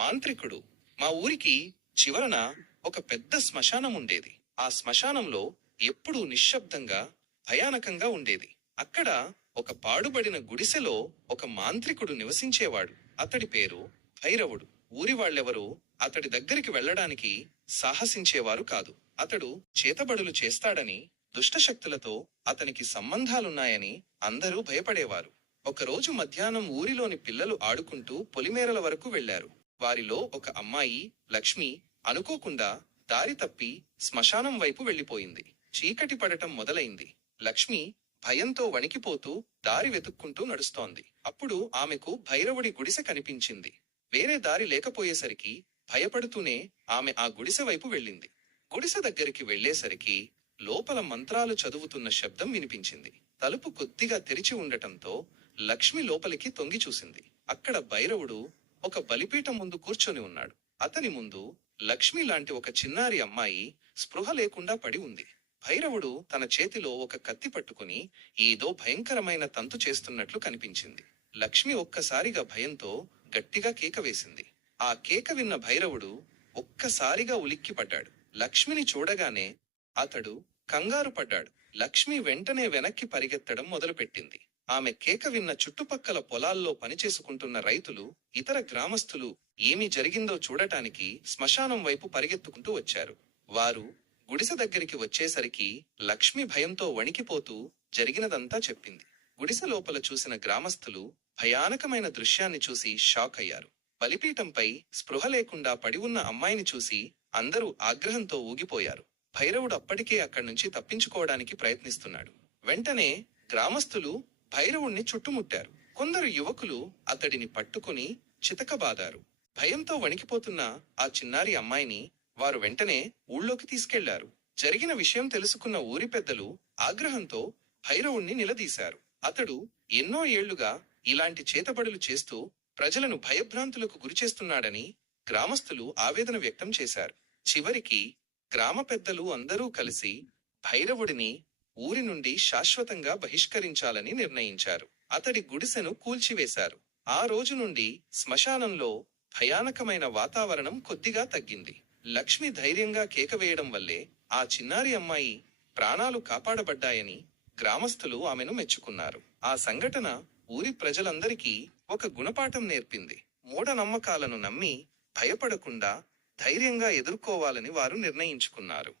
మాంత్రికుడు. మా ఊరికి చివరన ఒక పెద్ద శ్మశానం ఉండేది. ఆ శ్మశానంలో ఎప్పుడూ నిశ్శబ్దంగా భయానకంగా ఉండేది. అక్కడ ఒక పాడుబడిన గుడిసెలో ఒక మాంత్రికుడు నివసించేవాడు. అతడి పేరు భైరవుడు. ఊరి వాళ్ళెవరూ అతడి దగ్గరికి వెళ్ళడానికి సాహసించేవారు కాదు. అతడు చేతబడులు చేస్తాడని దుష్టశక్తులతో అతనికి సంబంధాలున్నాయని అందరూ భయపడేవారు. ఒకరోజు మధ్యాహ్నం ఊరిలోని పిల్లలు ఆడుకుంటూ పొలిమేరల వరకు వెళ్ళారు వారిలో ఒక అమ్మాయి లక్ష్మి అనుకోకుండా దారి తప్పి శ్మశానం వైపు వెళ్ళిపోయింది చీకటి పడటం మొదలైంది. లక్ష్మి భయంతో వణికిపోతూ దారి వెతుక్కుంటూ నడుస్తోంది. అప్పుడు ఆమెకు భైరవుడి గుడిసె కనిపించింది. వేరే దారి లేకపోయేసరికి భయపడుతూనే ఆమె ఆ గుడిసె వైపు వెళ్ళింది. గుడిసె దగ్గరికి వెళ్ళేసరికి లోపల మంత్రాలు చదువుతున్న శబ్దం వినిపించింది. తలుపు కొద్దిగా తెరిచి ఉండటంతో లక్ష్మి లోపలికి తొంగి చూసింది. అక్కడ భైరవుడు ఒక బలిపీఠం ముందు కూర్చొని ఉన్నాడు. అతని ముందు లక్ష్మి లాంటి ఒక చిన్నారి అమ్మాయి స్పృహ లేకుండా పడి ఉంది. భైరవుడు తన చేతిలో ఒక కత్తి పట్టుకుని ఏదో భయంకరమైన తంతు చేస్తున్నట్లు కనిపించింది. లక్ష్మి ఒక్కసారిగా భయంతో గట్టిగా కేక వేసింది. ఆ కేక విన్న భైరవుడు ఒక్కసారిగా ఉలిక్కిపడ్డాడు లక్ష్మిని చూడగానే అతడు కంగారు పడ్డాడు. లక్ష్మి వెంటనే వెనక్కి పరిగెత్తడం మొదలుపెట్టింది. ఆమె కేక విన్న చుట్టుపక్కల పొలాల్లో పనిచేసుకుంటున్న రైతులు ఇతర గ్రామస్తులు ఏమి జరిగిందో చూడటానికి శ్మశానం వైపు పరిగెత్తుకుంటూ వచ్చారు. వారు గుడిసె దగ్గరికి వచ్చేసరికి లక్ష్మి భయంతో వణికిపోతూ జరిగినదంతా చెప్పింది. గుడిసె లోపల చూసిన గ్రామస్తులు భయానకమైన దృశ్యాన్ని చూసి షాక్ అయ్యారు. బలిపీఠంపై స్పృహ లేకుండా పడి ఉన్న అమ్మాయిని చూసి అందరూ ఆగ్రహంతో ఊగిపోయారు. భైరవుడు అప్పటికే అక్కడి నుంచి తప్పించుకోవడానికి ప్రయత్నిస్తున్నాడు. వెంటనే గ్రామస్తులు భైరవుణ్ణి చుట్టుముట్టారు. కొందరు యువకులు అతడిని పట్టుకుని చితకబాదారు. భయంతో వణికిపోతున్న ఆ చిన్నారి అమ్మాయిని వారు వెంటనే ఊళ్ళోకి తీసుకెళ్ళారు. జరిగిన విషయం తెలుసుకున్న ఊరి పెద్దలు ఆగ్రహంతో భైరవుణ్ణి నిలదీశారు. అతడు ఎన్నో ఏళ్ళుగా ఇలాంటి చేతబడులు చేస్తూ ప్రజలను భయభ్రాంతులకు గురిచేస్తున్నాడని గ్రామస్తులు ఆవేదన వ్యక్తం చేశారు. చివరికి గ్రామ పెద్దలు అందరూ కలిసి భైరవుడిని ఊరి నుండి శాశ్వతంగా బహిష్కరించాలని నిర్ణయించారు. అతడి గుడిసెను కూల్చివేశారు. ఆ రోజు నుండి శ్మశానంలో భయానకమైన వాతావరణం కొద్దిగా తగ్గింది. లక్ష్మి ధైర్యంగా కేకవేయడం వల్లే ఆ చిన్నారి అమ్మాయి ప్రాణాలు కాపాడబడ్డాయని గ్రామస్తులు ఆమెను మెచ్చుకున్నారు. ఆ సంఘటన ఊరి ప్రజలందరికీ ఒక గుణపాఠం నేర్పింది. మూఢనమ్మకాలను నమ్మి భయపడకుండా ధైర్యంగా ఎదుర్కోవాలని వారు నిర్ణయించుకున్నారు.